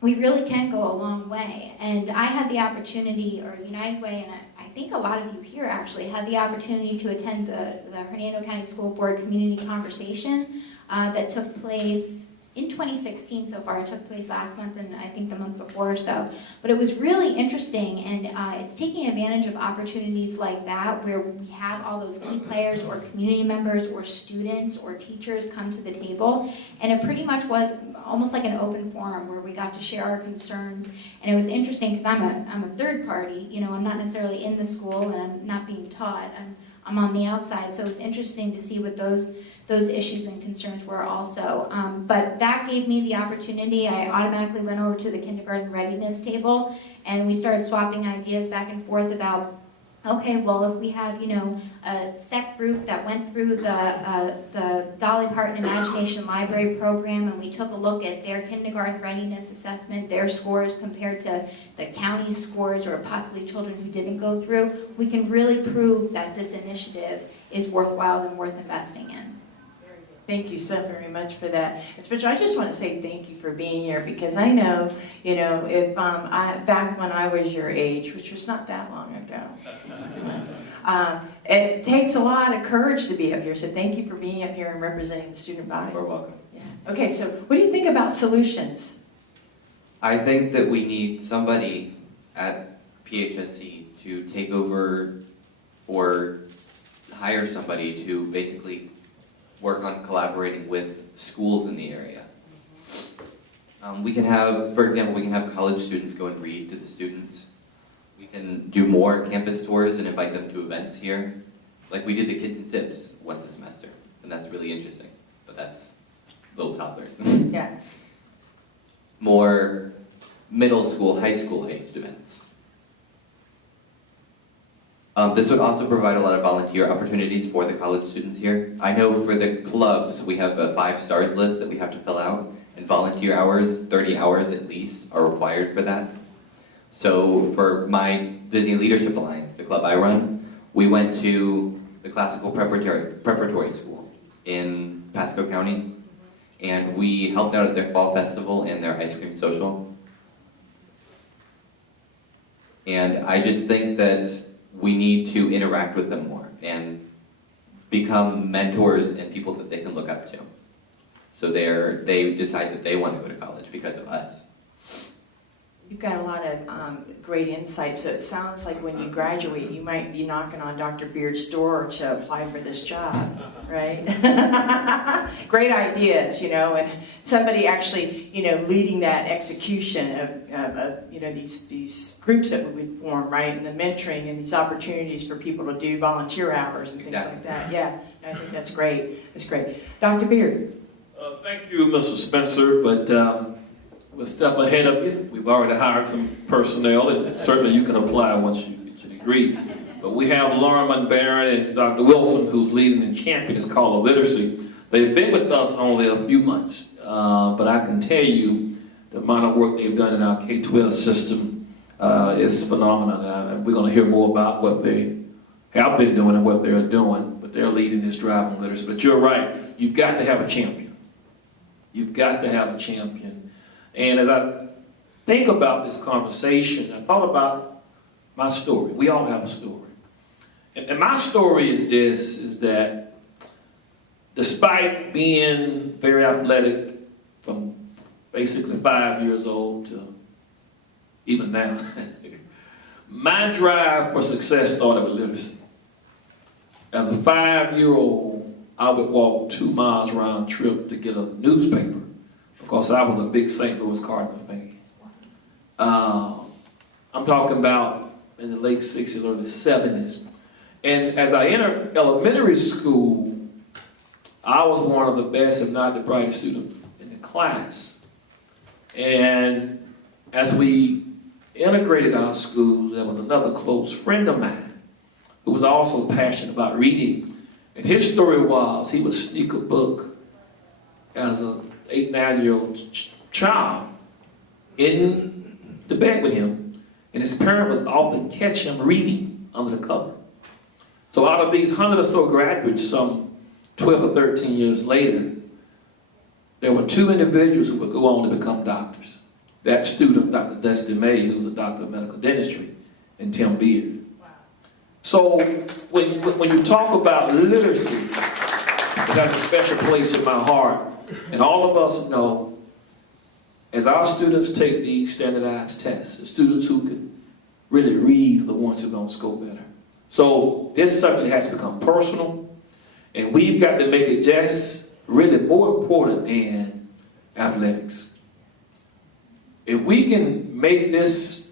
we really can go a long way. And I had the opportunity, or United Way, and I think a lot of you here actually had the opportunity to attend the Hernando County School Board Community Conversation that took place in 2016 so far. It took place last month and I think the month before or so. But it was really interesting, and it's taking advantage of opportunities like that where we have all those key players or community members or students or teachers come to the table. And it pretty much was almost like an open forum where we got to share our concerns. And it was interesting because I'm a third party. You know, I'm not necessarily in the school and I'm not being taught. I'm on the outside. So it was interesting to see what those issues and concerns were also. But that gave me the opportunity. I automatically went over to the kindergarten readiness table and we started swapping ideas back and forth about, okay, well, if we have, you know, a SEC group that went through the Dolly, Parton Imagination Library program and we took a look at their kindergarten readiness assessment, their scores compared to the county scores or possibly children who didn't go through, we can really prove that this initiative is worthwhile and worth investing in. Thank you so very much for that. Especially, I just want to say thank you for being here because I know, you know, if back when I was your age, which was not that long ago, it takes a lot of courage to be up here. So thank you for being up here and representing the student body. You're welcome. Yeah. Okay, so what do you think about solutions? I think that we need somebody at PHSC to take over or hire somebody to basically work on collaborating with schools in the area. We can have, for example, we can have college students go and read to the students. We can do more campus tours and invite them to events here. Like we did the Kids and Sips once a semester, and that's really interesting, but that's little toddlers. Yeah. More middle school, high school aged events. This would also provide a lot of volunteer opportunities for the college students here. I know for the clubs, we have a 5 stars list that we have to fill out, and volunteer hours, 30 hours at least, are required for that. So for my Disney Leadership Alliance, the club I run, we went to the Classical Preparatory School in Pasco County, and we helped out at their fall festival and their ice cream social. And I just think that we need to interact with them more and become mentors and people that they can look up to. So they decide that they want to go to college because of us. You've got a lot of great insight. So it sounds like when you graduate, you might be knocking on Dr. Beard's door to apply for this job, right? Great ideas, you know, and somebody actually, you know, leading that execution of you know, these groups that we form, right? And the mentoring and these opportunities for people to do volunteer hours and things like that. Yeah, I think that's great. That's great. Dr. Beard. Thank you, Mr. Spencer, but we'll step ahead of you. We've already hired some personnel, and certainly you can apply once you get your degree. But we have Lauren Barron and Dr. Wilson, who's leading and championing this call of literacy. They've been with us only a few months, but I can tell you the amount of work they've done in our K-12 system is phenomenal. And we're going to hear more about what they have been doing and what they're doing, but they're leading this drive on literacy. But you're right. You've got to have a champion. You've got to have a champion. And as I think about this conversation, I thought about my story. We all have a story. And my story is this, is that despite being very athletic from basically 5 years old to even now, my drive for success started with literacy. As a 5-year-old, I would walk 2 miles round trip to get a newspaper because I was a big St. Louis Cardinals fan. I'm talking about in the late 60s, early 70s. And as I entered elementary school, I was one of the best, if not the brightest students in the class. And as we integrated our school, there was another close friend of mine who was also passionate about reading. And his story was he would sneak a book as an 8, 9-year-old child in the bed with him. And his parents would often catch him reading under the cover. So out of these 100 or so graduates, some 12 or 13 years later, there were 2 individuals who would go on to become doctors. That student, Dr. Dusty May, who was a doctor of medical dentistry, and Tim Beard. Wow. So when you talk about literacy, it has a special place in my heart. And all of us know, as our students take these standardized tests, the students who can really read are the ones who are going to score better. So this subject has to become personal, and we've got to make it just really more important than athletics. If we can make this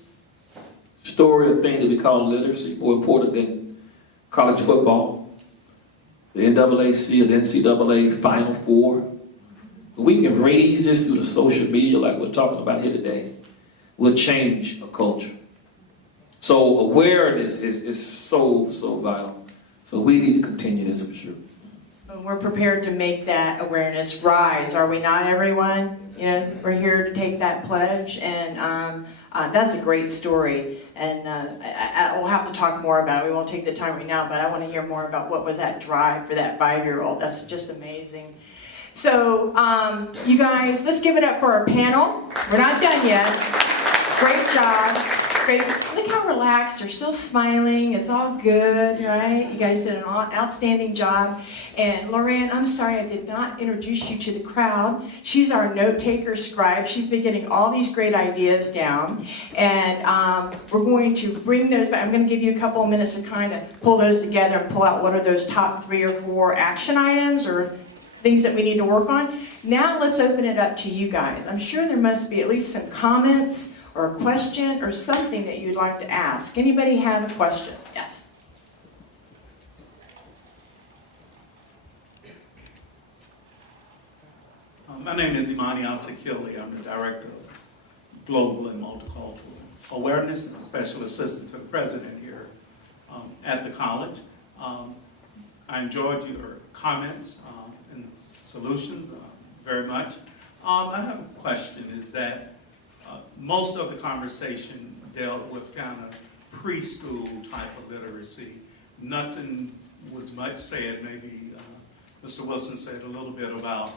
story a thing that we call literacy more important than college football, the NAAC or the NCAA Final Four, we can raise this through the social media like we're talking about here today, we'll change a culture. So awareness is so vital. So we need to continue this for sure. We're prepared to make that awareness rise, are we not, everyone? You know, we're here to take that pledge, and that's a great story. And we'll have to talk more about it. We won't take the time right now, but I want to hear more about what was that drive for that 5-year-old. That's just amazing. So, you guys, let's give it up for our panel. We're not done yet. Great job. Great. Look how relaxed. They're still smiling. It's all good, right? You guys did an outstanding job. And Lorraine, I'm sorry I did not introduce you to the crowd. She's our note-taker scribe. She's been getting all these great ideas down. And we're going to bring those back. I'm going to give you a couple of minutes to kind of pull those together and pull out what are those top 3 or 4 action items or things that we need to work on. Now let's open it up to you guys. I'm sure there must be at least some comments or a question or something that you'd like to ask. Anybody have a question? Yes. My name is Imani Al-Sakili. I'm the Director of Global and Multicultural Awareness and Special Assistant to the President here at the college. I enjoyed your comments and solutions very much. I have a question, is that most of the conversation dealt with kind of preschool type of literacy. Nothing was much said. Maybe Mr. Wilson said a little bit about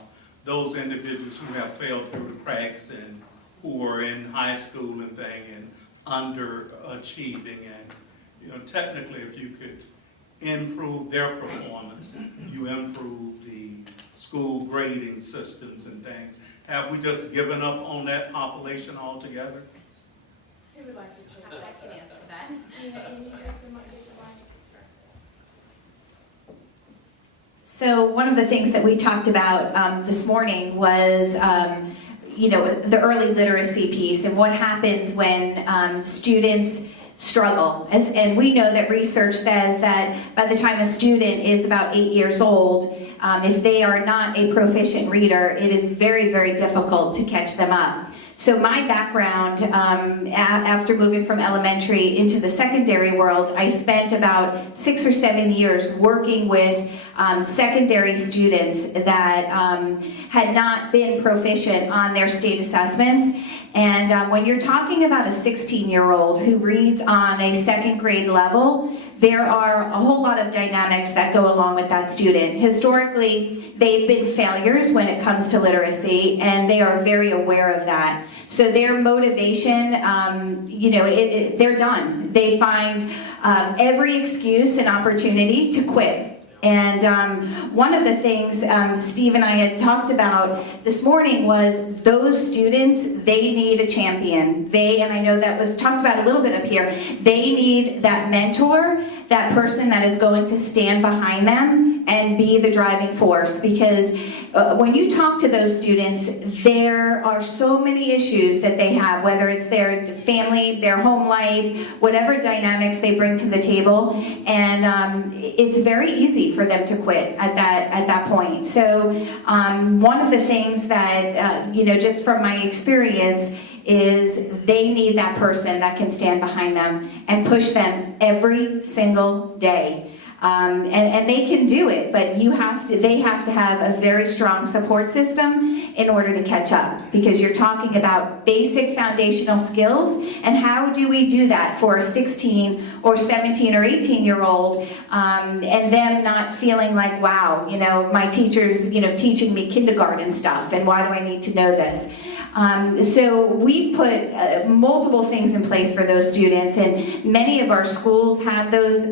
those individuals who have failed through the cracks and who are in high school and thing and underachieving. And, you know, technically if you could improve their performance, you improve the school grading systems and things. Have we just given up on that population altogether? Who would like to check that? I can answer that. So one of the things that we talked about this morning was, the early literacy piece and what happens when students struggle. And we know that research says that by the time a student is about 8 years old, if they are not a proficient reader, it is very, very difficult to catch them up. So my background, after moving from elementary into the secondary world, I spent about 6 or 7 years working with secondary students that had not been proficient on their state assessments. And when you're talking about a 16-year-old who reads on a second grade level, there are a whole lot of dynamics that go along with that student. Historically, they've been failures when it comes to literacy, and they are very aware of that. So their motivation, they're done. They find every excuse and opportunity to quit. And one of the things Steve and I had talked about this morning was those students, they need a champion. And I know that was talked about a little bit up here, they need that mentor, that person that is going to stand behind them and be the driving force. Because when you talk to those students, there are so many issues that they have, whether it's their family, their home life, whatever dynamics they bring to the table. And it's very easy for them to quit at that point. So one of the things that, just from my experience, is they need that person that can stand behind them and push them every single day. And they can do it, but they have to have a very strong support system in order to catch up, because you're talking about basic foundational skills. And how do we do that for a 16 or 17 or 18-year-old and them not feeling like, wow, my teacher's teaching me kindergarten stuff, and why do I need to know this? So we put multiple things in place for those students, and many of our schools have those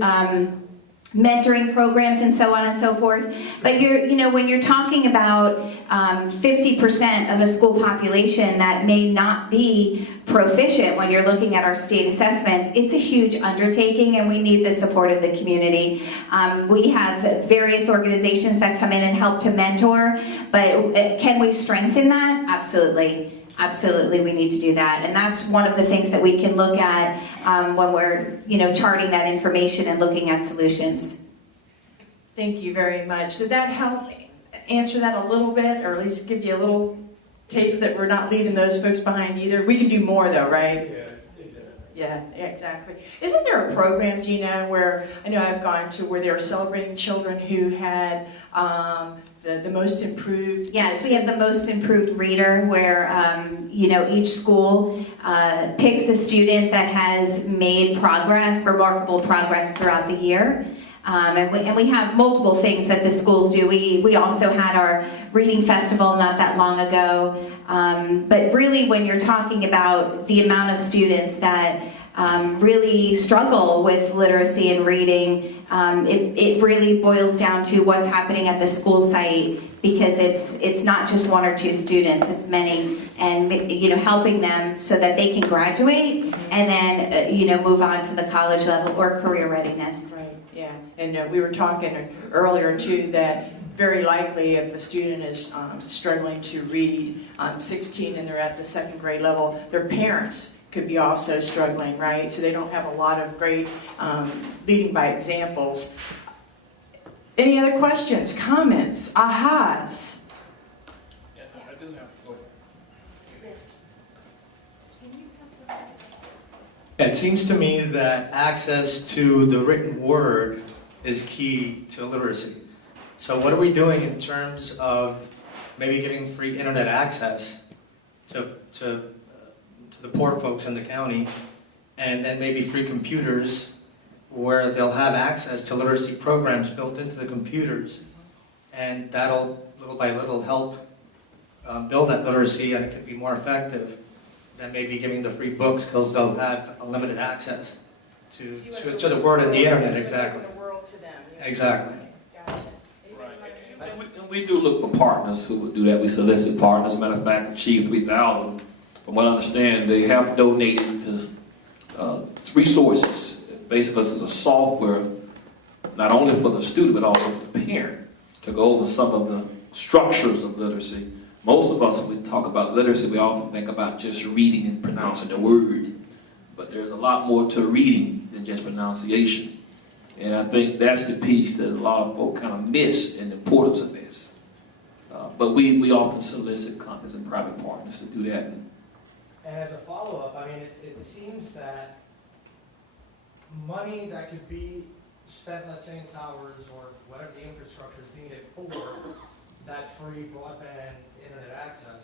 mentoring programs and so on and so forth. But when you're talking about 50% of a school population that may not be proficient when you're looking at our state assessments, it's a huge undertaking, and we need the support of the community. We have various organizations that come in and help to mentor, but can we strengthen that? Absolutely. Absolutely, we need to do that. And that's one of the things that we can look at when we're, charting that information and looking at solutions. Thank you very much. Did that help answer that a little bit, or at least give you a little taste that we're not leaving those folks behind either? We can do more though, right? Yeah, exactly. Isn't there a program, Gina, where I know I've gone to where they were celebrating children who had the most improved? Yes, we have the most improved reader where, each school picks a student that has made progress, remarkable progress throughout the year. And we have multiple things that the schools do. We also had our reading festival not that long ago. But really, when you're talking about the amount of students that really struggle with literacy and reading, it really boils down to what's happening at the school site, because it's not just one or two students, it's many, and helping them so that they can graduate and then move on to the college level or career readiness. Right. Yeah. And we were talking earlier too that very likely if a student is struggling to read 16 and they're at the second grade level, their parents could be also struggling, right? So they don't have a lot of great leading by examples. Any other questions, comments, ahas? Yes, I do have a It seems to me that access to the written word is key to literacy. So what are we doing in terms of maybe giving free internet access to the poor folks in the county, and then maybe free computers where they'll have access to literacy programs built into the computers, and that'll little by little help build that literacy, and it could be more effective than maybe giving the free books, because they'll have unlimited access to the word and the internet. Exactly. The world to them. Exactly. Gotcha. Right. And we do look for partners who would do that. We solicit partners. Matter of fact, Achieve 3000, from what I understand, they have donated to resources. Basically, this is a software not only for the student but also for the parent to go over some of the structures of literacy. Most of us, when we talk about literacy, we often think about just reading and pronouncing the word. But there's a lot more to reading than just pronunciation. And I think that's the piece that a lot of folks kind of miss in the importance of this. But we often solicit companies and private partners to do that. And as a follow-up, I mean, it seems that money that could be spent, let's say, in towers or whatever the infrastructure is needed for that free broadband internet access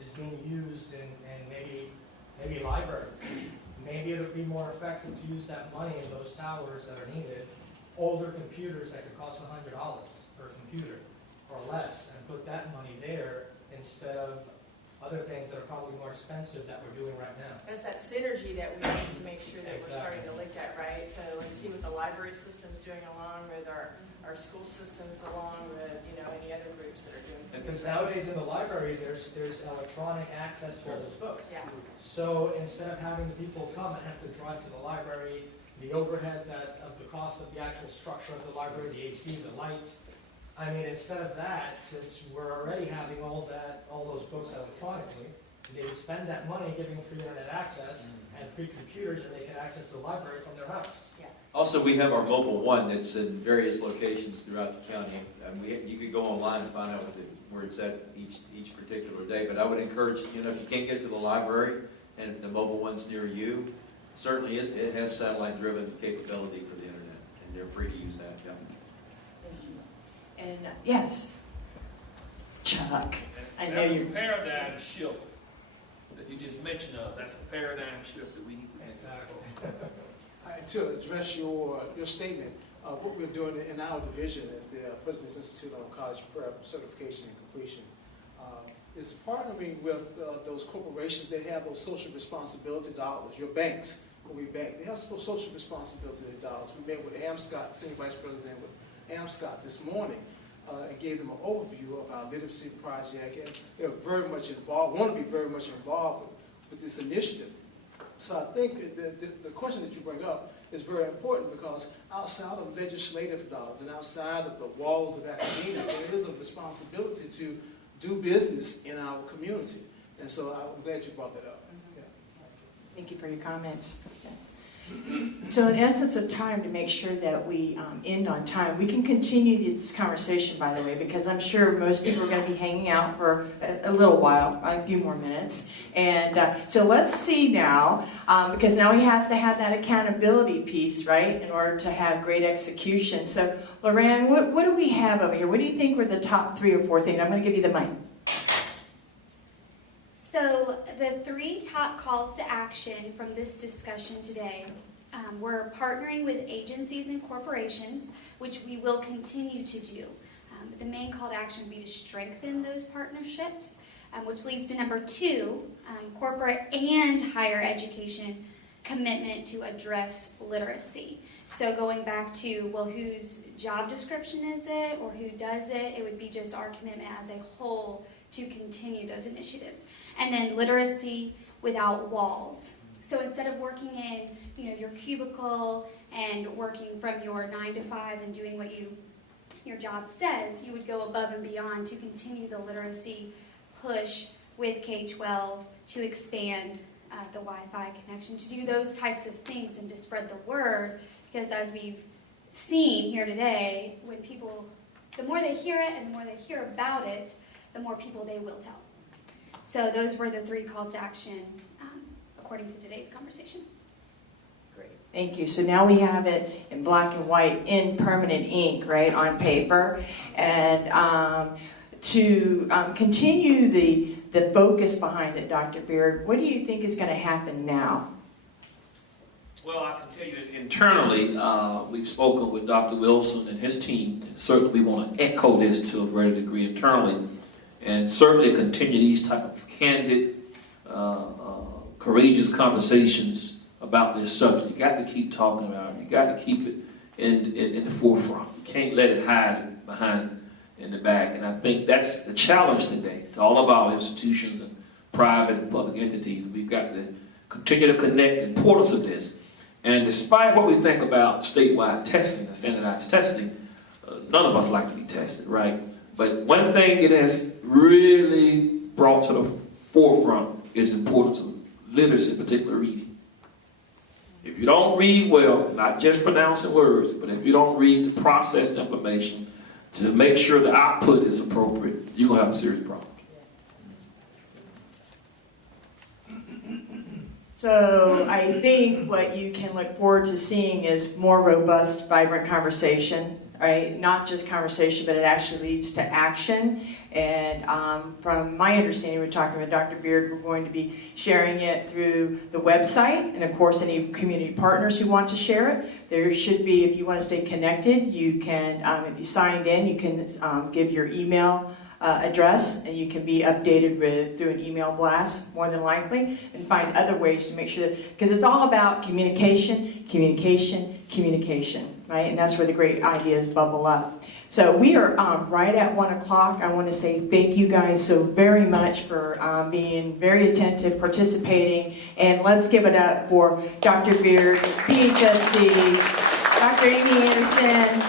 is being used in maybe libraries. Maybe it would be more effective to use that money in those towers that are needed, older computers that could cost $100 per computer or less, and put that money there instead of other things that are probably more expensive that we're doing right now. That's that synergy that we need to make sure that we're starting to look at, right? So let's see what the library system's doing along with our school systems, along with any other groups that are doing things. Because nowadays in the library, there's electronic access to all those books. Yeah. So instead of having the people come and have to drive to the library, the overhead of the cost of the actual structure of the library, the AC, the lights, I mean, instead of that, since we're already having all those books electronically, they would spend that money giving free internet access and free computers, and they can access the library from their house. Yeah. Also, we have our mobile one that's in various locations throughout the county. And you could go online and find out where it's at each particular day. But I would encourage, if you can't get to the library and if the mobile one's near you, certainly it has satellite-driven capability for the internet, and they're free to use that. Yeah. And yes, Chuck, I know That's you. a paradigm shift that you just mentioned of. That's a paradigm shift that we need to make. Exactly. To address your statement, what we're doing in our division at the President's Institute on College Prep Certification and Completion is partnering with those corporations that have those social responsibility dollars, your banks, way back. They have some social responsibility to their dollars. We met with AMSCOT, Senior Vice President with AMSCOT this morning, and gave them an overview of our literacy project, and they're very much involved, want to be very much involved with this initiative. So I think the question that you bring up is very important, because outside of legislative dollars and outside of the walls of academia, there is a responsibility to do business in our community. And so I'm glad you brought that up. Yeah. Thank you for your comments. So in essence of time, to make sure that we end on time, we can continue this conversation, by the way, because I'm sure most people are going to be hanging out for a little while, a few more minutes. And so let's see now, because now we have to have that accountability piece, right, in order to have great execution. So Loran, what do we have over here? What do you think were the top 3 or 4 things? I'm going to give you the mic. So the 3 top calls to action from this discussion today, we're partnering with agencies and corporations, which we will continue to do. But the main call to action would be to strengthen those partnerships, which leads to number 2, corporate and higher education commitment to address literacy. So going back to, well, whose job description is it, or who does it? It would be just our commitment as a whole to continue those initiatives. And then literacy without walls. So instead of working in, your cubicle and working from your 9 to 5 and doing what your job says, you would go above and beyond to continue the literacy push with K-12 to expand the Wi-Fi connection, to do those types of things and to spread the word. Because as we've seen here today, when people, the more they hear it and the more they hear about it, the more people they will tell. So those were the 3 calls to action according to today's conversation. Great, thank you. So now we have it in black and white in permanent ink, right, on paper. And to continue the focus behind it, Dr. Beard, what do you think is going to happen now? Well, I can tell you that internally, we've spoken with Dr. Wilson and his team. And certainly we want to echo this to a greater degree internally, and certainly continue these type of candid, courageous conversations about this subject. You got to keep talking about it. You got to keep it in the forefront. You can't let it hide behind in the back. And I think that's the challenge today to all of our institutions and private and public entities. We've got to continue to connect the importance of this. And despite what we think about statewide testing and standardized testing, none of us like to be tested, right? But one thing it has really brought to the forefront is the importance of literacy, particularly reading. If you don't read well, not just pronouncing words, but if you don't read the processed information to make sure the output is appropriate, you're going to have a serious problem. So I think what you can look forward to seeing is more robust, vibrant conversation, right? Not just conversation, but it actually leads to action. And from my understanding, we're talking with Dr. Beard, we're going to be sharing it through the website, and of course any community partners who want to share it. There should be, if you want to stay connected, you can, if you signed in, you can give your email address, and you can be updated through an email blast, more than likely, and find other ways to make sure that, because it's all about communication, right? And that's where the great ideas bubble up. So we are right at 1 o'clock. I want to say thank you guys so very much for being very attentive, participating, and let's give it up for Dr. Beard, PHSC, Dr. Amy Anderson,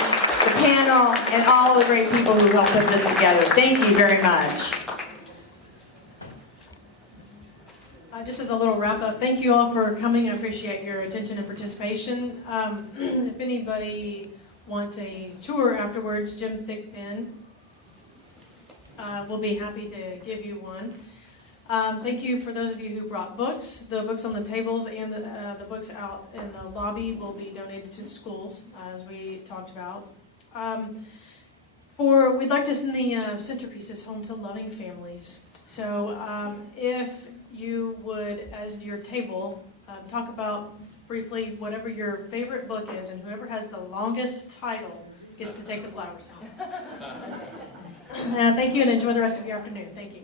the panel, and all the great people who helped put this together. Thank you very much. Just as a little wrap up, thank you all for coming. I appreciate your attention and participation. If anybody wants a tour afterwards, Jim Thigpen will be happy to give you one. Thank you for those of you who brought books. The books on the tables and the books out in the lobby will be donated to the schools, as we talked about. We'd like to send the centerpieces home to loving families. So if you would, as your table, talk about briefly whatever your favorite book is, and whoever has the longest title gets to take the flowers home. Thank you, and enjoy the rest of your afternoon. Thank you.